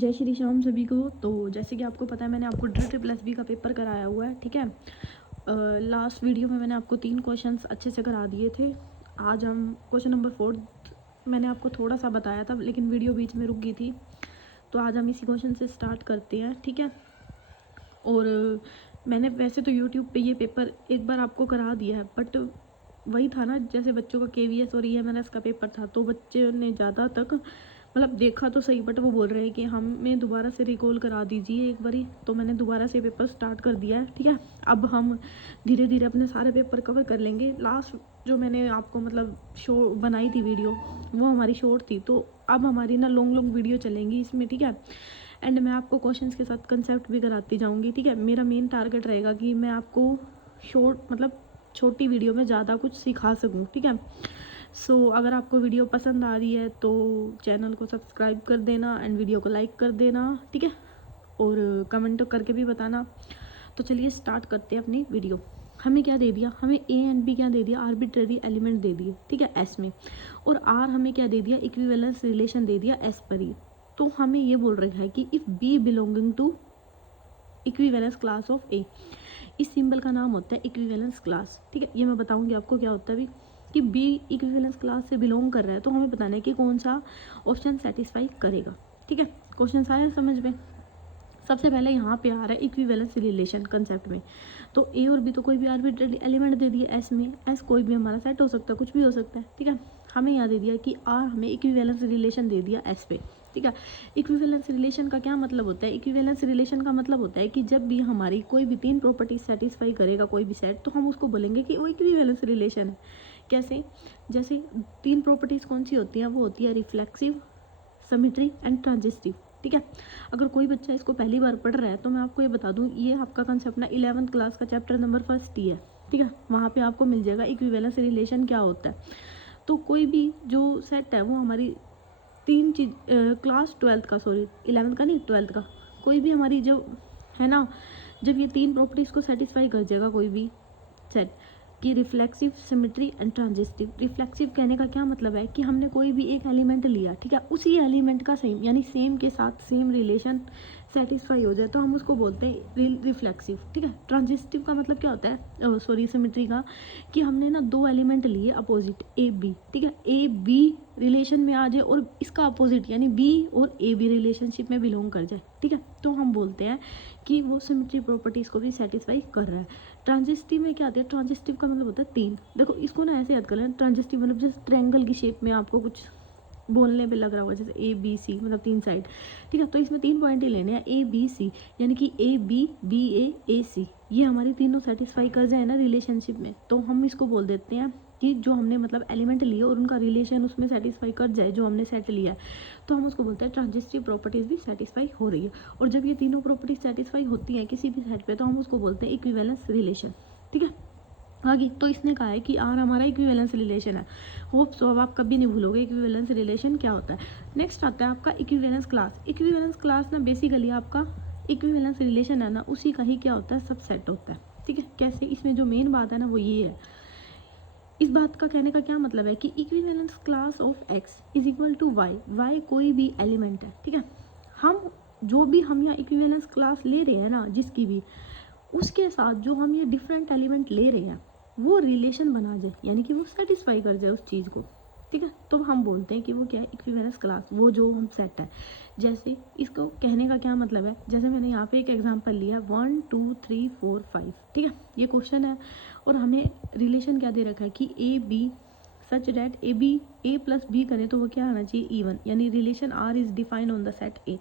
जय श्री श्याम सभी को। तो जैसे कि आपको पता है मैंने आपको DREE+B का पेपर कराया हुआ है, ठीक है। लास्ट वीडियो में मैंने आपको 3 क्वेश्चंस अच्छे से करा दिए थे। आज हम क्वेश्चन नंबर 4 मैंने आपको थोड़ा सा बताया था, लेकिन वीडियो बीच में रुक गई थी, तो आज हम इसी क्वेश्चन से स्टार्ट करते हैं, ठीक है। और मैंने वैसे तो यूट्यूब पे ये पेपर एक बार आपको करा दिया है, बट वही था ना, जैसे बच्चों का KVS और EMNS का पेपर था, तो बच्चे ने ज़्यादा तक मतलब देखा तो सही, बट वो बोल रहे हैं कि हमें दोबारा से रिकॉल करा दीजिए एक बारी। तो मैंने दोबारा से पेपर स्टार्ट कर दिया है, ठीक है। अब हम धीरे धीरे अपने सारे पेपर कवर कर लेंगे। लास्ट जो मैंने आपको मतलब शो बनाई थी वीडियो, वो हमारी शॉर्ट थी, तो अब हमारी ना लॉन्ग लॉन्ग वीडियो चलेंगी इसमें, ठीक है। एंड मैं आपको क्वेश्चंस के साथ कंसेप्ट भी कराती जाऊंगी, ठीक है। मेरा मेन टारगेट रहेगा कि मैं आपको शॉर्ट मतलब छोटी वीडियो में ज़्यादा कुछ सिखा सकूं, ठीक है। सो अगर आपको वीडियो पसंद आ रही है तो चैनल को सब्सक्राइब कर देना एंड वीडियो को लाइक कर देना, ठीक है, और कमेंट करके भी बताना। तो चलिए स्टार्ट करते हैं अपनी वीडियो। हमें क्या दे दिया, हमें A एंड B क्या दे दिया, आर्बिट्रेरी एलिमेंट दे दिए, ठीक है, S में। और R हमें क्या दे दिया, इक्विवेलेंस रिलेशन दे दिया S पर ही। तो हमें ये बोल रखा है कि if B belonging to equivalence class of A, इस सिंबल का नाम होता है इक्विवेलेंस क्लास, ठीक है। ये मैं बताऊंगी आपको क्या होता है अभी, कि B इक्विवेलेंस क्लास से बिलोंग कर रहा है, तो हमें बताना है कि कौन सा ऑप्शन सेटिस्फाई करेगा, ठीक है। क्वेश्चन आया समझ में। सबसे पहले यहाँ पे आ रहा है इक्विवेलेंस रिलेशन कंसेप्ट में। तो A और B तो कोई भी आर्बिट्रेरी एलिमेंट दे दिए S में, S कोई भी हमारा सेट हो सकता है, कुछ भी हो सकता है, ठीक है। हमें यहाँ दे दिया कि R हमें इक्विवेलेंस रिलेशन दे दिया S पे, ठीक है। इक्विवेलेंस रिलेशन का क्या मतलब होता है, इक्विवेलेंस रिलेशन का मतलब होता है कि जब भी हमारी कोई भी 3 प्रॉपर्टीज सेटिस्फाई करेगा कोई भी सेट, तो हम उसको बोलेंगे कि वो इक्विवेलेंस रिलेशन है। कैसे, जैसे 3 प्रॉपर्टीज कौन सी होती हैं, वो होती है रिफ्लेक्सिव, सिमेट्री एंड ट्रांजिस्टिव, ठीक है। अगर कोई बच्चा इसको पहली बार पढ़ रहा है तो मैं आपको ये बता दूं, ये आपका कंसेप्ट ना 11th क्लास का चैप्टर नंबर 1 ही है, ठीक है। वहाँ पे आपको मिल जाएगा इक्विवेलेंस रिलेशन क्या होता है। तो कोई भी जो सेट है वो हमारी 3 चीज क्लास 12th का, सॉरी 11th का नहीं 12th का, कोई भी हमारी जो है ना, जब ये 3 प्रॉपर्टीज़ को सेटिस्फाई कर जाएगा कोई भी सेट, कि reflexive, symmetry and transitive. Reflexive कहने का क्या मतलब है कि हमने कोई भी एक एलिमेंट लिया, ठीक है, उसी एलिमेंट का सेम यानी सेम के साथ सेम रिलेशन सेटिस्फाई हो जाए तो हम उसको बोलते हैं रिफ्लेक्सिव, ठीक है। ट्रांजिस्टिव का मतलब क्या होता है, सॉरी सिमेट्री का, कि हमने ना 2 एलिमेंट लिए अपोजिट AB, ठीक है, AB रिलेशन में आ जाए और इसका अपोजिट यानी B और AB रिलेशनशिप में बिलोंग कर जाए, ठीक है, तो हम बोलते हैं कि वो सिमेट्री प्रॉपर्टीज़ को भी सेटिस्फाई कर रहा है। ट्रांजिस्टिव में क्या आता है, ट्रांजिस्टिव का मतलब होता है 3। देखो इसको ना ऐसे याद कर लेना, ट्रांजिस्टिव मतलब जैसे ट्रायंगल की शेप में आपको कुछ बोलने पे लग रहा होगा, जैसे ABC मतलब 3 साइड, ठीक है। तो इसमें 3 पॉइंट ही लेने हैं, ABC यानी कि AB BA AC, ये हमारी तीनों सेटिस्फाई कर जाए ना रिलेशनशिप में, तो हम इसको बोल देते हैं कि जो हमने मतलब एलिमेंट लिए और उनका रिलेशन उसमें सेटिस्फाई कर जाए, जो हमने सेट लिया है, तो हम उसको बोलते हैं ट्रांजिस्टिव प्रॉपर्टीज़ भी सेटिस्फाई हो रही है। और जब ये तीनों प्रॉपर्टीज सेटिस्फाई होती हैं किसी भी सेट पे, तो हम उसको बोलते हैं इक्विवेलेंस रिलेशन, ठीक है। आगे तो इसने कहा है कि R हमारा इक्विवेलेंस रिलेशन है। होप सो अब आप कभी नहीं भूलोगे इक्विवेलेंस रिलेशन क्या होता है। नेक्स्ट आता है आपका इक्विवेलेंस क्लास। इक्विवेलेंस क्लास ना बेसिकली आपका इक्विवेलेंस रिलेशन है ना, उसी का ही क्या होता है, सबसेट होता है, ठीक है। कैसे, इसमें जो मेन बात है ना वो ये है, इस बात का कहने का क्या मतलब है कि equivalence class of X is equal to y, y कोई भी एलिमेंट है, ठीक है। हम जो भी हम यहाँ इक्विवेलेंस क्लास ले रहे हैं ना, जिसकी भी, उसके साथ जो हम ये डिफरेंट एलिमेंट ले रहे हैं वो रिलेशन बना जाए, यानी कि वो सेटिस्फाई कर जाए उस चीज़ को, ठीक है। तो हम बोलते हैं कि वो क्या है, इक्विवेलेंस क्लास, वो जो हम सेट है। जैसे इसको कहने का क्या मतलब है, जैसे मैंने यहाँ पे एक एग्जांपल लिया 1 2 3 4 5, ठीक है, ये क्वेश्चन है और हमें रिलेशन क्या दे रखा है कि AB such that A plus B करें तो वो क्या आना चाहिए, इवन, यानी relation R is defined on the set A,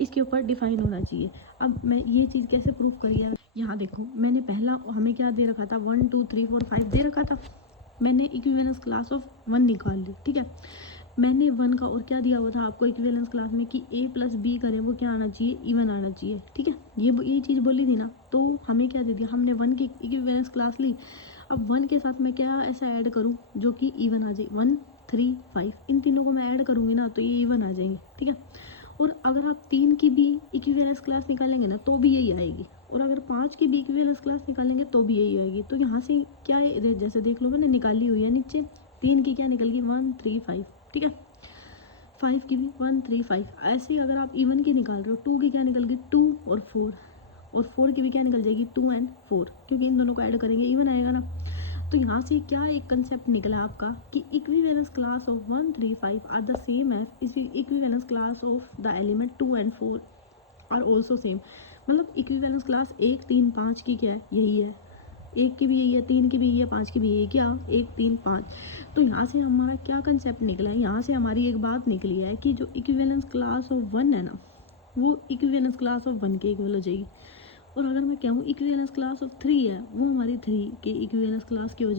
इसके ऊपर डिफाइन होना चाहिए। अब मैं ये चीज़ कैसे प्रूव करी है, यहाँ देखो मैंने पहला हमें क्या दे रखा था, 1 2 3 4 5 दे रखा था, मैंने इक्विवेलेंस क्लास ऑफ 1 निकाल ली, ठीक है। मैंने 1 का और क्या दिया हुआ था आपको इक्विवेलेंस क्लास में कि A प्लस B करें वो क्या आना चाहिए, इवन आना चाहिए, ठीक है। ये चीज़ बोली थी ना, तो हमें क्या दे दिया, हमने 1 की इक्विवेलेंस क्लास ली। अब 1 के साथ मैं क्या ऐसा ऐड करूँ जो कि इवन आ जाए, 1 3 5, इन तीनों को मैं ऐड करूँगी ना तो ये इवन आ जाएंगे, ठीक है। और अगर आप 3 की भी इक्विवेलेंस क्लास निकालेंगे ना तो भी यही आएगी, और अगर 5 की भी इक्विवेलेंस क्लास निकालेंगे तो भी यही आएगी। तो यहाँ से क्या है, जैसे देख लो मैंने निकाली हुई है नीचे 3 की क्या निकल गई, 1 3 5, ठीक है। 5 की भी 1 3 5। ऐसे ही अगर आप इवन की निकाल रहे हो, 2 की क्या निकल गई 2 और 4, और 4 की भी क्या निकल जाएगी 2 एंड 4, क्योंकि इन दोनों को ऐड करेंगे इवन आएगा ना। तो यहाँ से क्या एक कंसेप्ट निकला आपका कि equivalence class of 1 3 5 are the same as equivalence class of the element 2 and 4 are also same. मतलब इक्विवेलेंस क्लास 1 3 5 की क्या है, यही है, 1 की भी यही है, 3 की भी यही है, 5 की भी यही है, क्या 1 3 5। तो यहाँ से हमारा क्या कंसेप्ट निकला है, यहाँ से हमारी एक बात निकली है कि जो इक्विवेलेंस क्लास ऑफ 1 है ना, वो इक्विवेलेंस क्लास ऑफ 1 के इक्वल हो जाएगी। और अगर मैं कहूँ इक्विवेलेंस क्लास ऑफ 3 है, वो हमारी 3 के इक्विवेलेंस क्लास की हो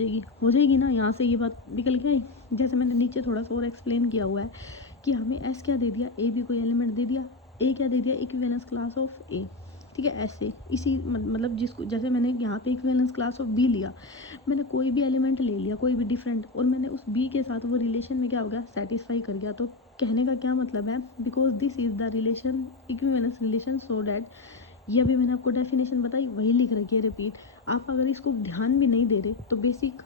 जाएगी ना। यहाँ से ये बात निकल के आई। जैसे मैंने नीचे थोड़ा सा और एक्सप्लेन किया हुआ है कि हमें एस क्या दे दिया, ए भी कोई एलिमेंट दे दिया, ए क्या दे दिया इक्विवेलेंस क्लास ऑफ ए, ठीक है। ऐसे इसी मतलब जिसको जैसे मैंने यहाँ पे इक्विवेलेंस क्लास ऑफ बी लिया, मैंने कोई भी एलिमेंट ले लिया कोई भी डिफरेंट, और मैंने उस बी के साथ वो रिलेशन में क्या हो गया सेटिस्फाई कर गया। तो कहने का क्या मतलब है, because this is the relation equivalence relation, so that ये अभी मैंने आपको डेफिनेशन बताई वही लिख रखी है रिपीट। आप अगर इसको ध्यान भी नहीं दे रहे तो बेसिक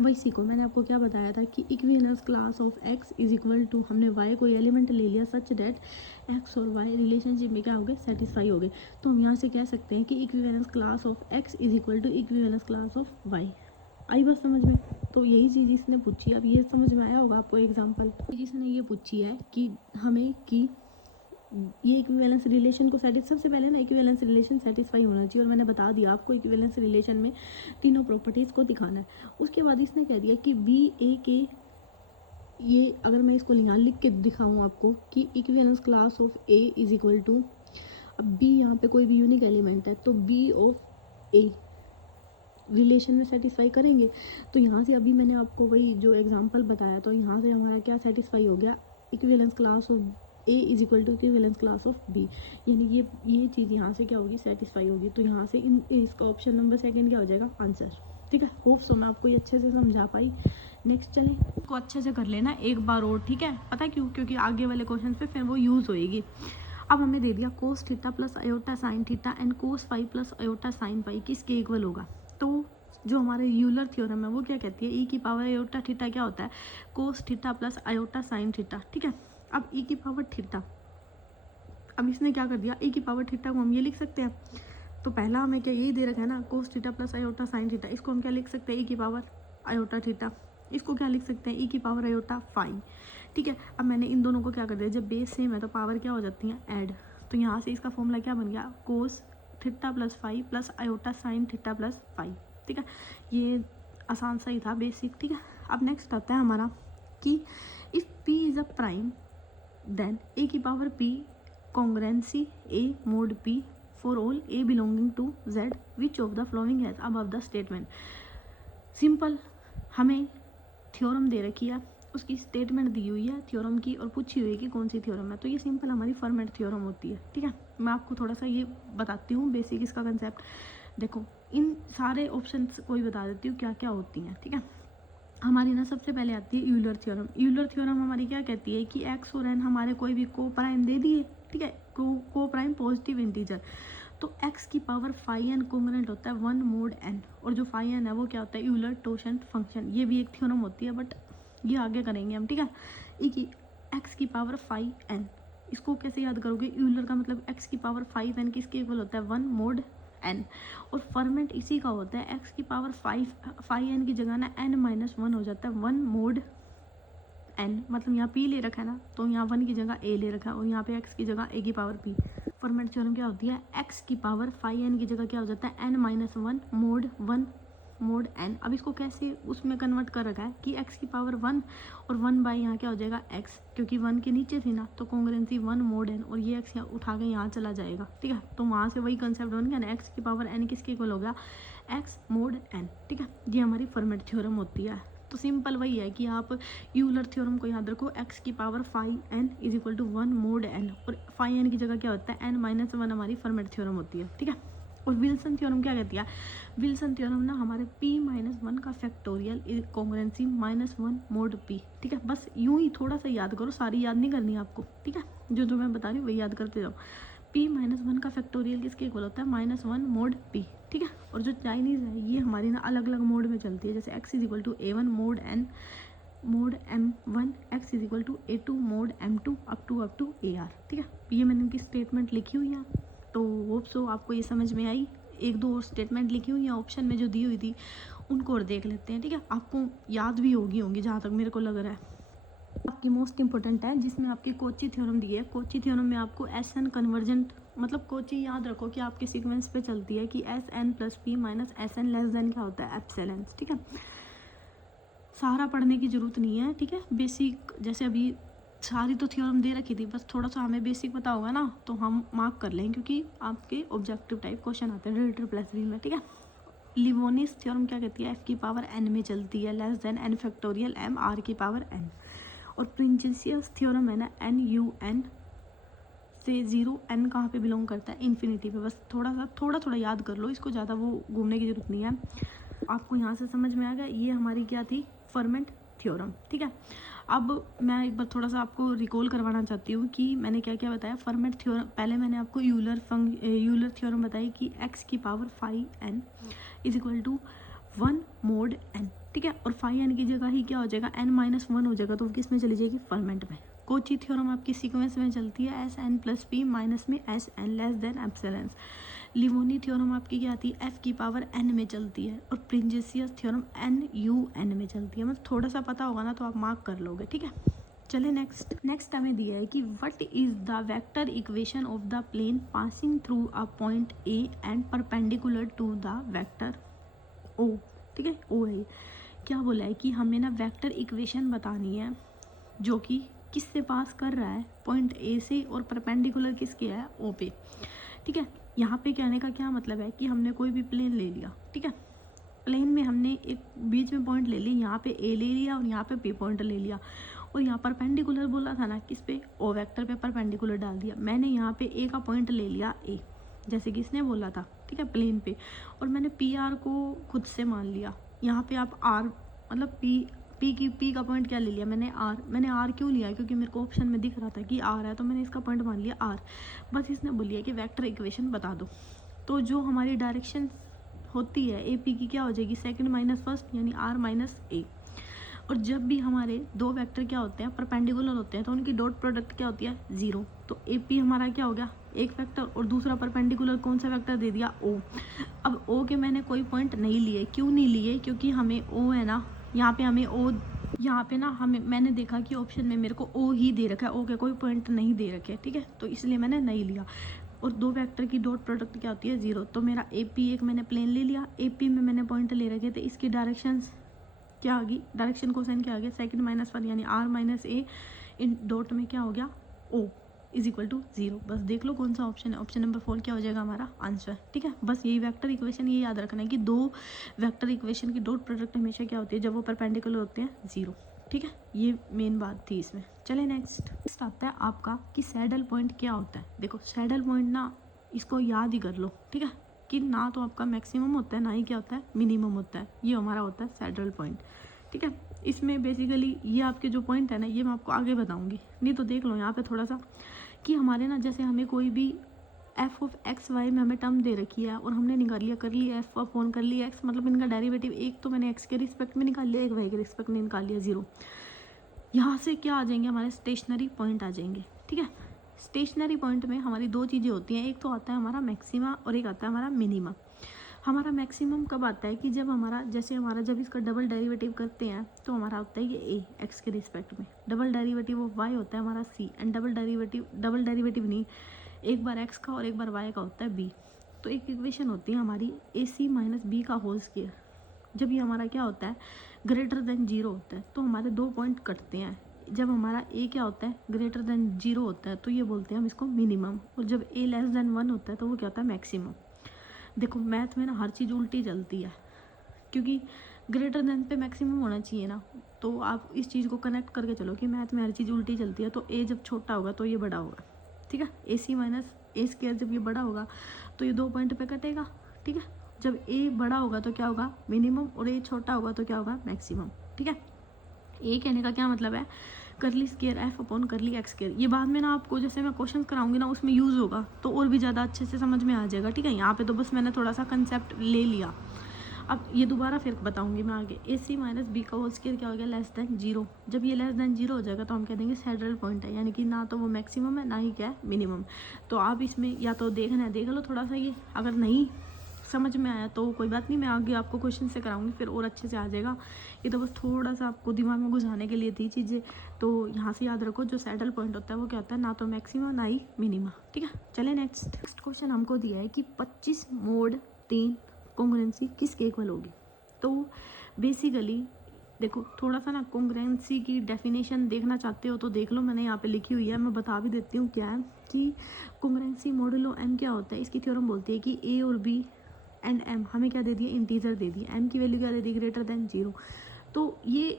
वही सीखो। मैंने आपको क्या बताया था कि equivalence class of x is equal to, हमने वाई कोई एलिमेंट ले लिया सच डैट एक्स और वाई रिलेशनशिप में क्या हो गए सेटिस्फाई हो गए। तो हम यहाँ से कह सकते हैं कि equivalence class of x is equal to equivalence class of y. आई बात समझ में। तो यही चीज़ इसने पूछी, अब ये समझ में आया होगा आपको एग्जाम्पल। जिसने ये पूछी है कि हमें कि ये इक्विवेलेंस रिलेशन को सबसे पहले ना इक्विवेलेंस रिलेशन सेटिस्फाई होना चाहिए, और मैंने बता दिया आपको इक्विवेलेंस रिलेशन में तीनों प्रॉपर्टीज़ को दिखाना है। उसके बाद इसने कह दिया कि बी ए के, ये अगर मैं इसको यहाँ लिख के दिखाऊँ आपको कि equivalence class of A is equal to, अब बी यहाँ पे कोई भी यूनिक एलिमेंट है तो बी ऑफ ए रिलेशन में सेटिस्फाई करेंगे। तो यहाँ से अभी मैंने आपको वही जो एग्जांपल बताया, तो यहाँ से हमारा क्या सेटिस्फाई हो गया, equivalence class of A is equal to equivalence class of B, यानी ये चीज़ यहाँ से क्या होगी सेटिस्फाई होगी। तो यहाँ से इसका ऑप्शन नंबर सेकंड क्या हो जाएगा आंसर, ठीक है। होप सो मैं आपको ये अच्छे से समझा पाई। नेक्स्ट चलें, इसको अच्छे से कर लेना एक बार और, ठीक है। पता क्यों, क्योंकि आगे वाले क्वेश्चन पे फिर वो यूज़ होएगी। अब हमें दे दिया cos theta plus iota sine theta and cos phi plus iota sine pi किसके इक्वल होगा। तो जो हमारे यूलर थ्योरम है वो क्या कहती है, ई की पावर आयोटा थीटा क्या होता है कोस theta plus iota sine theta, ठीक है। अब ई की पावर थीटा, अब इसने क्या कर दिया, ई की पावर थीटा को हम ये लिख सकते हैं। तो पहला हमें क्या यही दे रखा है ना कोस theta plus iota sine theta, इसको हम क्या लिख सकते हैं ई की पावर आयोटा थीटा, इसको क्या लिख सकते हैं ई की पावर आयोटा फाई, ठीक है। अब मैंने इन दोनों को क्या कर दिया, जब बेस सेम है तो पावर क्या हो जाती है ऐड। तो यहाँ से इसका फॉर्मूला क्या बन गया cos theta plus phi plus iota sine theta plus phi, ठीक है। ये आसान सा ही था बेसिक, ठीक है। अब नेक्स्ट आता है हमारा कि if p is a prime then a की power p congruence a mod p for all a belonging to z which of the following has above the statement. Simple, हमें थ्योरम दे रखी है, उसकी स्टेटमेंट दी हुई है थ्योरम की और पूछी हुई है कि कौन सी थ्योरम है। तो ये सिंपल हमारी फॉर्मेट थ्योरम होती है, ठीक है। मैं आपको थोड़ा सा ये बताती हूँ बेसिक इसका कंसेप्ट। देखो इन सारे ऑप्शंस को ही बता देती हूँ क्या क्या होती हैं, ठीक है। हमारी ना सबसे पहले आती है यूलर थ्योरम। यूलर थ्योरम हमारी क्या कहती है कि एक्स और एन हमारे कोई भी को प्राइम दे दिए, ठीक है, को प्राइम पॉजिटिव इंटीजर, तो एक्स की पावर फाई एन कोंग्रेंट होता है 1 मोड एन, और जो फाई एन है वो क्या होता है यूलर टोशेंट फंक्शन। ये भी एक थ्योरम होती है बट ये आगे करेंगे हम, ठीक है। ई की एक्स की पावर फाई एन, इसको कैसे याद करोगे, यूलर का मतलब एक्स की पावर 5 एन किसके इक्वल होता है 1 मोड एन, और फॉर्मेट इसी का होता है एक्स की पावर 5 एन की जगह ना n-1 हो जाता है 1 मोड एन, मतलब यहाँ p ले रखा है ना तो यहाँ 1 की जगह a ले रखा है और यहाँ पे x की जगह a की पावर p। फॉर्मेट थ्योरम क्या होती है x की पावर 5n की जगह क्या हो जाता है n-1 मोड 1 मोड n। अब इसको कैसे उसमें कन्वर्ट कर रखा है कि x की पावर 1 और 1 बाई यहाँ क्या हो जाएगा x, क्योंकि 1 के नीचे थी ना तो कॉन्ग्रेंसी 1 मोड n, और ये x यहाँ उठा के यहाँ चला जाएगा, ठीक है। तो वहाँ से वही कंसेप्ट बन गया ना x की पावर n किसके इक्वल हो गया x मोड n, ठीक है। ये हमारी फॉर्मेट थ्योरम होती है। तो सिंपल वही है कि आप यूलर थ्योरम को याद रखो, x की power 5n is equal to 1 mod n, और 5n की जगह क्या होता है n-1 हमारी फॉर्मेट थ्योरम होती है, ठीक है। और विल्सन थ्योरम क्या कहती है, विल्सन थ्योरम ना हमारे p-1 का फैक्टोरियल कॉन्ग्रेंसी -1 मोड p, ठीक है। बस यूं ही थोड़ा सा याद करो, सारी याद नहीं करनी आपको, ठीक है। जो जो मैं बता रही हूँ वही याद करते जाओ। p-1 का फैक्टोरियल किसके इक्वल होता है -1 मोड p, ठीक है। और जो चाइनीज़ है ये हमारी ना अलग अलग मोड में चलती है, जैसे x is equal to a1 mod n, mod M1 x is equal to A2 mod M2 up to AR। ठीक है, ये मैंने इनकी स्टेटमेंट लिखी हुई है, तो होप सो आपको ये समझ में आई। एक दो और स्टेटमेंट लिखी हुई है ऑप्शन में जो दी हुई थी, उनको और देख लेते हैं। ठीक है, आपको याद भी होंगी जहाँ तक मेरे को लग रहा है। आपकी मोस्ट इंपॉर्टेंट है जिसमें आपकी कोची थ्योरम दी है। कोची थ्योरम में आपको एस एन कन्वर्जेंट, मतलब कोची याद रखो कि आपके सीक्वेंस पे चलती है कि S N plus P minus S N less than क्या होता है, एप्सिलॉन। ठीक है, सारा पढ़ने की ज़रूरत नहीं है। ठीक है, बेसिक जैसे अभी सारी तो थ्योरम दे रखी थी, बस थोड़ा सा हमें बेसिक पता होगा ना तो हम मार्क कर लेंगे, क्योंकि आपके ऑब्जेक्टिव टाइप क्वेश्चन आते हैं डिरिचलेट प्लस बी में। ठीक है, लिवोनिस थ्योरम क्या कहती है, एफ की पावर एन में चलती है, less than N factorial M R की पावर एन। और प्रिंसेसियस थ्योरम है ना, एन यू एन से जीरो, एन कहाँ पे बिलोंग करता है, इन्फिनिटी पे। बस थोड़ा याद कर लो इसको, ज़्यादा वो घूमने की जरूरत नहीं है। आपको यहाँ से समझ में आ गया, ये हमारी क्या थी, फर्मेंट थ्योरम। ठीक है, अब मैं एक बार थोड़ा सा आपको रिकॉल करवाना चाहती हूँ कि मैंने क्या क्या बताया फर्मेंट थ्योरम। पहले मैंने आपको यूलर थ्योरम बताई कि x की power 5n is equal to 1 mod n। ठीक है, और 5n की जगह ही क्या हो जाएगा, n-1 हो जाएगा, तो किस में चली जाएगी, फर्मेंट में। कोची थ्योरम आपकी सीक्वेंस में चलती है s N plus P minus में s N less than epsilon. लिवोनी थ्योरम आपकी क्या आती है, एफ की पावर एन में चलती है, और प्रिंसेसियस थ्योरम एन यू एन में चलती है। मतलब थोड़ा सा पता होगा ना तो आप मार्क कर लोगे। ठीक है, चले नेक्स्ट हमें दिया है कि what is the vector equation of the plane passing through a point A and perpendicular to the vector O. ठीक है, ओ है। क्या बोला है कि हमें ना वेक्टर इक्वेशन बतानी है जो कि किससे पास कर रहा है, पॉइंट ए से, और परपेंडिकुलर किसके है, ओ पे। ठीक है, यहाँ पे कहने का क्या मतलब है कि हमने कोई भी प्लेन ले लिया। ठीक है, प्लेन में हमने एक बीच में पॉइंट ले लिया, यहाँ पे ए ले लिया और यहाँ पे पी पॉइंट ले लिया, और यहाँ परपेंडिकुलर बोला था ना, किस पे, ओ वेक्टर पे परपेंडिकुलर डाल दिया। मैंने यहाँ पे ए का पॉइंट ले लिया ए, जैसे कि इसने बोला था। ठीक है, प्लेन पे, और मैंने पी आर को खुद से मान लिया। यहाँ पे आप आर, मतलब पी का पॉइंट क्या ले लिया, मैंने आर क्यों लिया, क्योंकि मेरे को ऑप्शन में दिख रहा था कि आर है, तो मैंने इसका पॉइंट मान लिया आर। बस इसने बोलिया कि वेक्टर इक्वेशन बता दो। तो जो हमारी डायरेक्शन होती है ए पी की क्या हो जाएगी, सेकंड माइनस फर्स्ट, यानी आर माइनस ए। और जब भी हमारे दो वेक्टर क्या होते हैं, परपेंडिकुलर होते हैं, तो उनकी डॉट प्रोडक्ट क्या होती है, जीरो। तो ए पी हमारा क्या हो गया, एक वेक्टर, और दूसरा परपेंडिकुलर कौन सा वेक्टर दे दिया, ओ। अब ओ के मैंने कोई पॉइंट नहीं लिए, क्यों नहीं लिए, क्योंकि हमें ओ है ना, यहाँ पे हमें ओ, यहाँ पे ना हमें, मैंने देखा कि ऑप्शन में मेरे को ओ ही दे रखा है, ओ के कोई पॉइंट नहीं दे रखे। ठीक है, तो इसलिए मैंने नहीं लिया। और दो वेक्टर की डॉट प्रोडक्ट क्या होती है, जीरो। तो मेरा ए पी एक मैंने प्लेन ले लिया, ए पी में मैंने पॉइंट ले रखे थे, इसकी डायरेक्शन क्या आ गई, डायरेक्शन कोसाइन क्या आ गया, सेकंड माइनस वन, यानी R minus A N dot में क्या हो गया, O is equal to zero. बस देख लो कौन सा ऑप्शन है, ऑप्शन नंबर 4 क्या हो जाएगा हमारा आंसर। ठीक है, बस यही वेक्टर इक्वेशन, ये याद रखना है कि दो वेक्टर इक्वेशन की डॉट प्रोडक्ट हमेशा क्या होती है, जब वो परपेंडिकुलर होते हैं, जीरो। ठीक है, ये मेन बात थी इसमें। चले नेक्स्ट आता है आपका कि सैडल पॉइंट क्या होता है। देखो सैडल पॉइंट ना, इसको याद ही कर लो। ठीक है, कि ना तो आपका मैक्सिमम होता है, ना ही क्या होता है, मिनिमम होता है। ये हमारा होता है सैडल पॉइंट। ठीक है, इसमें बेसिकली ये आपके जो पॉइंट है ना, ये मैं आपको आगे बताऊंगी। नहीं तो देख लो यहाँ पे थोड़ा सा कि हमारे ना, जैसे हमें कोई भी एफ ऑफ एक्स वाई में हमें टर्म दे रखी है, और हमने निकाल लिया, कर लिया एफ अपॉन कर लिया एक्स, मतलब इनका डेरिवेटिव एक तो मैंने एक्स के रिस्पेक्ट में निकाल लिया, एक वाई के रिस्पेक्ट में निकाल लिया, जीरो। यहाँ से क्या आ जाएंगे, हमारे स्टेशनरी पॉइंट आ जाएंगे। ठीक है, स्टेशनरी पॉइंट में हमारी दो चीज़ें होती हैं, एक तो आता है हमारा मैक्सिमा और एक आता है हमारा मिनिमा। हमारा मैक्सिमम कब आता है कि जब हमारा, जैसे हमारा जब इसका डबल डेरिवेटिव करते हैं तो हमारा होता है ये ए एक्स के रिस्पेक्ट में, डबल डेरिवेटिव ऑफ वाई होता है हमारा सी, एंड डबल डेरिवेटिव नहीं, एक बार एक्स का और एक बार वाई का होता है बी। तो एक इक्वेशन होती है हमारी ए सी माइनस बी का होल स्क्वायर। जब ये हमारा क्या होता है, ग्रेटर देन जीरो होता है, तो हमारे दो पॉइंट कटते हैं। जब हमारा ए क्या होता है, ग्रेटर देन जीरो होता है, तो ये बोलते हैं हम इसको मिनिमम, और जब ए लेस देन 1 होता है तो वो क्या होता है, मैक्सिमम। देखो मैथ में ना हर चीज़ उल्टी चलती है, क्योंकि ग्रेटर देन पे मैक्सिमम होना चाहिए ना, तो आप इस चीज़ को कनेक्ट करके चलो कि मैथ में हर चीज़ उल्टी चलती है। तो ए जब छोटा होगा तो ये बड़ा होगा। ठीक है, ए सी माइनस ए स्क्वायर जब ये बड़ा होगा तो ये दो पॉइंट पे कटेगा। ठीक है, जब ए बड़ा होगा तो क्या होगा, मिनिमम, और ए छोटा होगा तो क्या होगा, मैक्सिमम। ठीक है, ए कहने का क्या मतलब है, करली स्क्वायर एफ अपॉन करली एक्स स्क्वायर। ये बाद में ना आपको जैसे मैं क्वेश्चन कराऊंगी ना उसमें यूज़ होगा, तो और भी ज़्यादा अच्छे से समझ में आ जाएगा। ठीक है, यहाँ पे तो बस मैंने थोड़ा सा कंसेप्ट ले लिया। अब ये दोबारा फिर बताऊंगी मैं आगे। ए सी माइनस बी का होल स्क्वायर क्या हो गया, लेस देन जीरो। जब ये लेस देन जीरो हो जाएगा तो हम कह देंगे सैडल पॉइंट है, यानी कि ना तो वो मैक्सिमम है ना ही क्या है मिनिमम। तो आप इसमें या तो देखना है देख लो थोड़ा सा, ये अगर नहीं समझ में आया तो कोई बात नहीं, मैं आगे आपको क्वेश्चन से कराऊंगी फिर और अच्छे से आ जाएगा। ये तो बस थोड़ा सा आपको दिमाग में घुसाने के लिए थी चीज़ें। तो यहाँ से याद रखो जो सैडल पॉइंट होता है वो क्या होता है, ना तो मैक्सिमम ना ही मिनिमा। ठीक है, चले नेक्स्ट क्वेश्चन हमको दिया है कि 25 मोड 3 कॉन्ग्रुएंसी किसके इक्वल होगी। तो बेसिकली देखो थोड़ा सा ना कॉन्ग्रुएंसी की डेफिनेशन देखना चाहते हो तो देख लो, मैंने यहाँ पे लिखी हुई है, मैं बता भी देती हूँ क्या है कि कॉन्ग्रुएंसी मॉडुलो एम क्या होता है। इसकी थ्योरम बोलती है कि ए और बी एंड एम हमें क्या दे दिए, इंटीजर दे दिए, एम की वैल्यू क्या दे दी, ग्रेटर देन जीरो। तो ये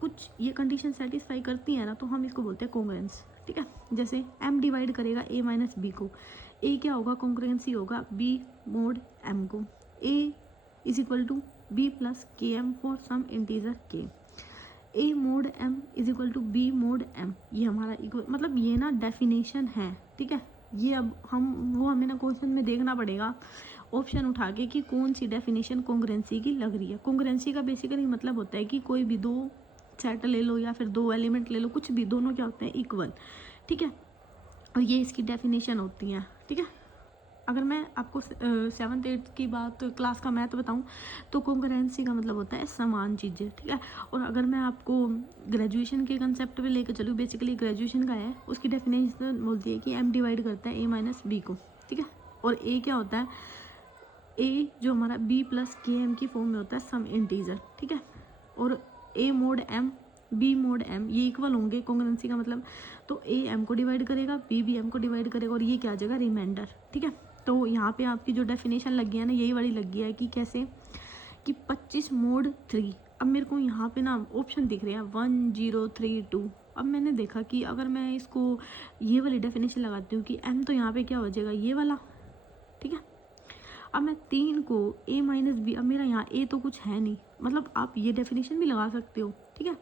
कुछ ये कंडीशन सेटिस्फाई करती है ना, तो हम इसको बोलते हैं कॉन्ग्रुएंस। ठीक है, जैसे एम डिवाइड करेगा ए माइनस बी को, ए क्या होगा, कॉन्ग्रुएंसी होगा बी मोड एम को। A is equal to b plus k m for some integer k. A mod m is equal to b mod m, ये हमारा इक्वल, मतलब ये ना डेफिनेशन है। ठीक है, ये अब हमें ना क्वेश्चन में देखना पड़ेगा ऑप्शन उठा के कि कौन सी डेफिनेशन कॉन्ग्रुएंसी की लग रही है। कॉन्ग्रुएंसी का बेसिकली मतलब होता है कि कोई भी दो सेट ले लो या फिर दो एलिमेंट ले लो, कुछ भी, दोनों क्या होते हैं, इक्वल। ठीक है, और ये इसकी डेफिनेशन होती है। ठीक है, अगर मैं आपको 7th 8th की बात क्लास का मैथ बताऊं तो कॉन्ग्रुएंसी का मतलब होता है समान चीज़ें। ठीक है, और अगर मैं आपको ग्रेजुएशन के कंसेप्ट पे लेकर चलूँ, बेसिकली ग्रेजुएशन का है, उसकी डेफिनेशन बोलती है कि एम डिवाइड करता है ए माइनस बी को। ठीक है, और ए क्या होता है, ए जो हमारा बी प्लस के एम की फॉर्म में होता है सम इंटीजर। ठीक है, और a mod m b mod m ये इक्वल होंगे, कॉन्ग्रुएंसी का मतलब। तो ए एम को डिवाइड करेगा, बी बी एम को डिवाइड करेगा, और ये क्या आ जाएगा, रिमाइंडर। ठीक है, तो यहाँ पे आपकी जो डेफिनेशन लग गया है ना, यही वाली लग गया है कि कैसे, कि 25 मोड 3। अब मेरे को यहाँ पे ना ऑप्शन दिख रहे हैं 1 0 3 2। अब मैंने देखा कि अगर मैं इसको ये वाली डेफिनेशन लगाती हूँ कि एम तो यहाँ पे क्या हो जाएगा, ये वाला। ठीक है, अब मैं 3 को ए माइनस बी, अब मेरा यहाँ ए तो कुछ है नहीं, मतलब आप ये डेफिनेशन भी लगा सकते हो। ठीक है,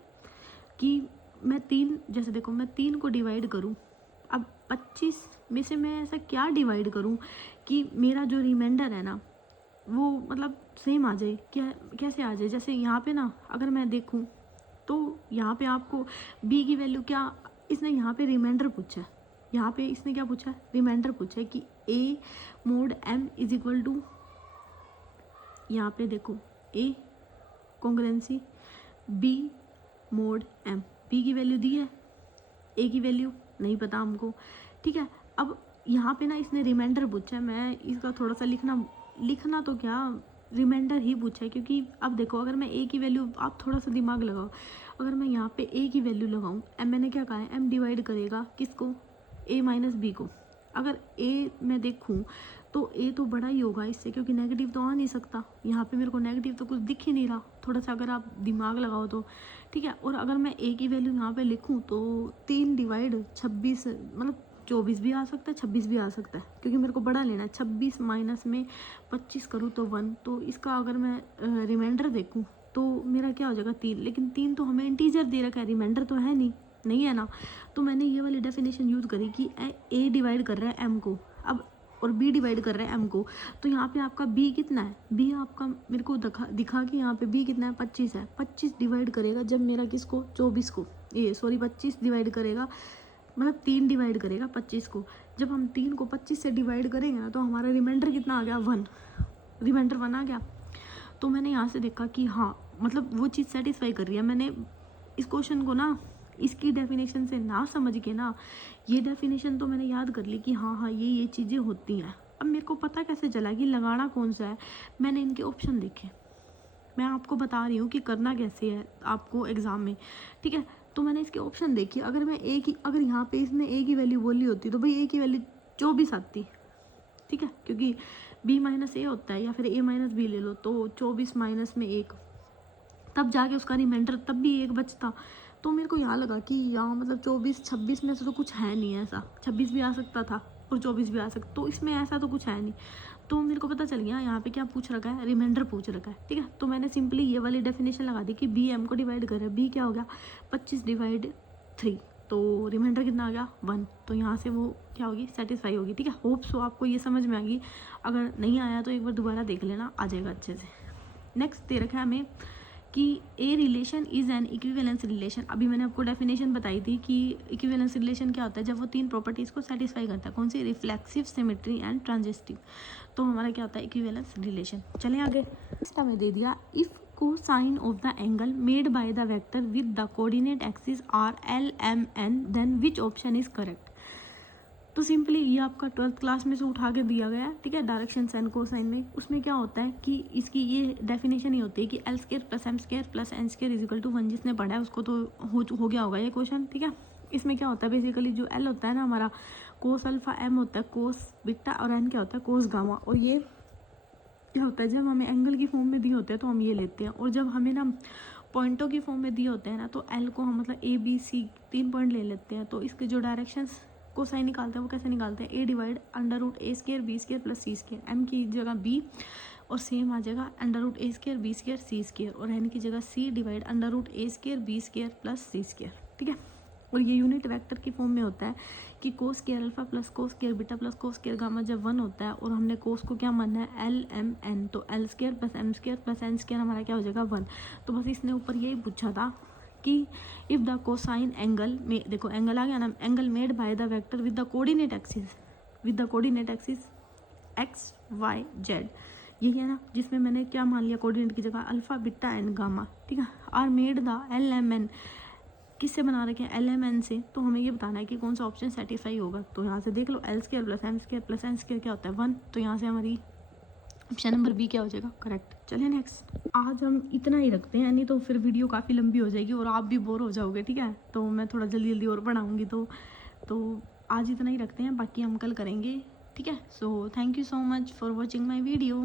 कि मैं 3, जैसे देखो मैं 3 को डिवाइड करूँ, अब 25 में से मैं ऐसा क्या डिवाइड करूँ कि मेरा जो रिमाइंडर है ना वो मतलब सेम आ जाए, क्या कैसे आ जाए। जैसे यहाँ पे ना अगर मैं देखूँ तो यहाँ पे आपको b की वैल्यू क्या, इसने यहाँ पे रिमाइंडर पूछा है, यहाँ पे इसने क्या पूछा है, रिमाइंडर पूछा है कि a mod m is equal to, यहाँ पे देखो a congruency b mod m, b की वैल्यू दी है, a की वैल्यू नहीं पता हमको। ठीक है, अब यहाँ पे ना इसने रिमाइंडर पूछा है, मैं इसका थोड़ा सा लिखना तो क्या, रिमाइंडर ही पूछा है, क्योंकि अब देखो अगर मैं ए की वैल्यू, आप थोड़ा सा दिमाग लगाओ, अगर मैं यहाँ पे ए की वैल्यू लगाऊँ, एम मैंने क्या कहा है, एम डिवाइड करेगा किसको, ए माइनस बी को। अगर ए मैं देखूँ तो ए तो बड़ा ही होगा इससे, क्योंकि नेगेटिव तो आ नहीं सकता, यहाँ पे मेरे को नेगेटिव तो कुछ दिख ही नहीं रहा, थोड़ा सा अगर आप दिमाग लगाओ तो। ठीक है, और अगर मैं ए की वैल्यू यहाँ पे लिखूँ तो 3 डिवाइड 26, मतलब 24 भी आ सकता है, 26 भी आ सकता है, क्योंकि मेरे को बड़ा लेना है। 26 माइनस में 25 करूँ तो 1, तो इसका अगर मैं रिमाइंडर देखूँ तो मेरा क्या हो जाएगा, 3। लेकिन 3 तो हमें इंटीजर दे रखा है, रिमाइंडर तो है नहीं है ना। तो मैंने ये वाली डेफिनेशन यूज़ करी कि ए डिवाइड कर रहा है एम को, अब और बी डिवाइड कर रहा है एम को, तो यहाँ पे आपका बी कितना है, बी आपका मेरे को दिखा कि यहाँ पे बी कितना है, 25 है। 25 डिवाइड करेगा जब मेरा किसको, 24 को, 25 डिवाइड करेगा, मतलब 3 डिवाइड करेगा 25 को। जब हम 3 को 25 से डिवाइड करेंगे ना तो हमारा रिमाइंडर कितना आ गया, 1, रिमाइंडर 1 आ गया। तो मैंने यहाँ से देखा कि हाँ मतलब वो चीज़ सेटिस्फाई कर रही है। मैंने इस क्वेश्चन को ना इसकी डेफिनेशन से ना समझ के ना, ये डेफिनेशन तो मैंने याद कर ली कि हाँ ये चीज़ें होती हैं। अब मेरे को पता कैसे चला कि लगाना कौन सा है, मैंने इनके ऑप्शन देखे, मैं आपको बता रही हूँ कि करना कैसे है आपको एग्ज़ाम में। ठीक है, तो मैंने इसके ऑप्शन देखी, अगर मैं अगर यहाँ पे इसने ए की वैल्यू बोली होती तो भाई ए की वैल्यू 24 आती। ठीक है, क्योंकि b माइनस ए होता है, या फिर a माइनस बी ले लो, तो 24 माइनस में 1, तब जाके उसका रिमाइंडर तब भी 1 बचता। तो मेरे को यहाँ लगा कि यहाँ मतलब 24 26 में से तो कुछ है नहीं ऐसा, 26 भी आ सकता था और 24 भी आ सकता, तो इसमें ऐसा तो कुछ है नहीं। तो मेरे को पता चल गया यहाँ पे क्या पूछ रखा है, रिमाइंडर पूछ रखा है। ठीक है, तो मैंने सिंपली ये वाली डेफिनेशन लगा दी कि बी एम को डिवाइड करे, बी क्या हो गया 25 डिवाइड 3, तो रिमाइंडर कितना आ गया 1, तो यहाँ से वो क्या होगी, सेटिस्फाई होगी। ठीक है, होप सो आपको ये समझ में आ गई, अगर नहीं आया तो एक बार दोबारा देख लेना, आ जाएगा अच्छे से। नेक्स्ट दे रखा है हमें कि a relation is an equivalence relation. अभी मैंने आपको डेफिनेशन बताई थी कि इक्विवेलेंस रिलेशन क्या होता है, जब वो 3 प्रॉपर्टीज़ को सेटिस्फाई करता है। कौन सी? Reflexive, symmetry and transitive. तो हमारा क्या होता है? Equivalence relation. चलें आगे। नेक्स्ट हमें दे दिया if cosine of the angle made by the vector with the coordinate axis are l M n then which option is correct. तो सिंपली ये आपका 12th क्लास में से उठा के दिया गया है, ठीक है, डायरेक्शन एंड कोसाइन में। उसमें क्या होता है कि इसकी ये डेफिनेशन ही होती है कि L square plus M square plus N square is equal to 1। जिसने पढ़ा है उसको तो हो गया होगा ये क्वेश्चन, ठीक है। इसमें क्या होता है बेसिकली, जो एल होता है ना हमारा कोस अल्फा, एम होता है कोस बीटा और एन क्या होता है कोस गामा। और ये क्या होता है, जब हमें एंगल की फॉर्म में दिए होते हैं तो हम ये लेते हैं, और जब हमें ना पॉइंटों की फॉर्म में दिए होते हैं ना तो एल को हम मतलब ए बी सी 3 पॉइंट ले लेते हैं। तो इसके जो डायरेक्शंस कोसाइन निकालते हैं वो कैसे निकालते हैं? ए डिवाइड अंडर रूट ए स्क्वायर बी स्क्वायर प्लस सी स्क्वायर। एम की जगह बी और सेम आ जाएगा अंडर रूट ए स्क्वायर बी स्क्वायर सी स्क्वायर, और एन की जगह सी डिवाइड अंडर रूट ए स्क्वायर बी स्क्वायर प्लस सी स्क्वायर, ठीक है। और ये यूनिट वेक्टर की फॉर्म में होता है कि cos square alpha plus cos square beta plus cos square gamma जब 1 होता है और हमने कोस को क्या मानना है? L M n. तो l square plus M square plus N square हमारा क्या हो जाएगा? 1। तो बस इसने ऊपर यही पूछा था कि इफ़ द कोसाइन एंगल में, देखो एंगल आ गया ना, angle made by the vector with the coordinate axis X Y Z, यही है ना, जिसमें मैंने क्या मान लिया कोऑर्डिनेट की जगह? अल्फा बीटा एंड गामा, ठीक है। Are made the L M N, किससे बना रखे हैं? एल एम एन से। तो हमें ये बताना है कि कौन सा ऑप्शन सेटिस्फाई होगा। तो यहाँ से देख लो, l square plus M square plus N square क्या होता है? 1। तो यहाँ से हमारी ऑप्शन नंबर बी क्या हो जाएगा? करेक्ट। चलिए नेक्स्ट। आज हम इतना ही रखते हैं, नहीं तो फिर वीडियो काफ़ी लंबी हो जाएगी और आप भी बोर हो जाओगे, ठीक है। तो मैं थोड़ा जल्दी जल्दी और पढ़ाऊँगी, तो आज इतना ही रखते हैं, बाकी हम कल करेंगे, ठीक है। So thank you so much for watching my video.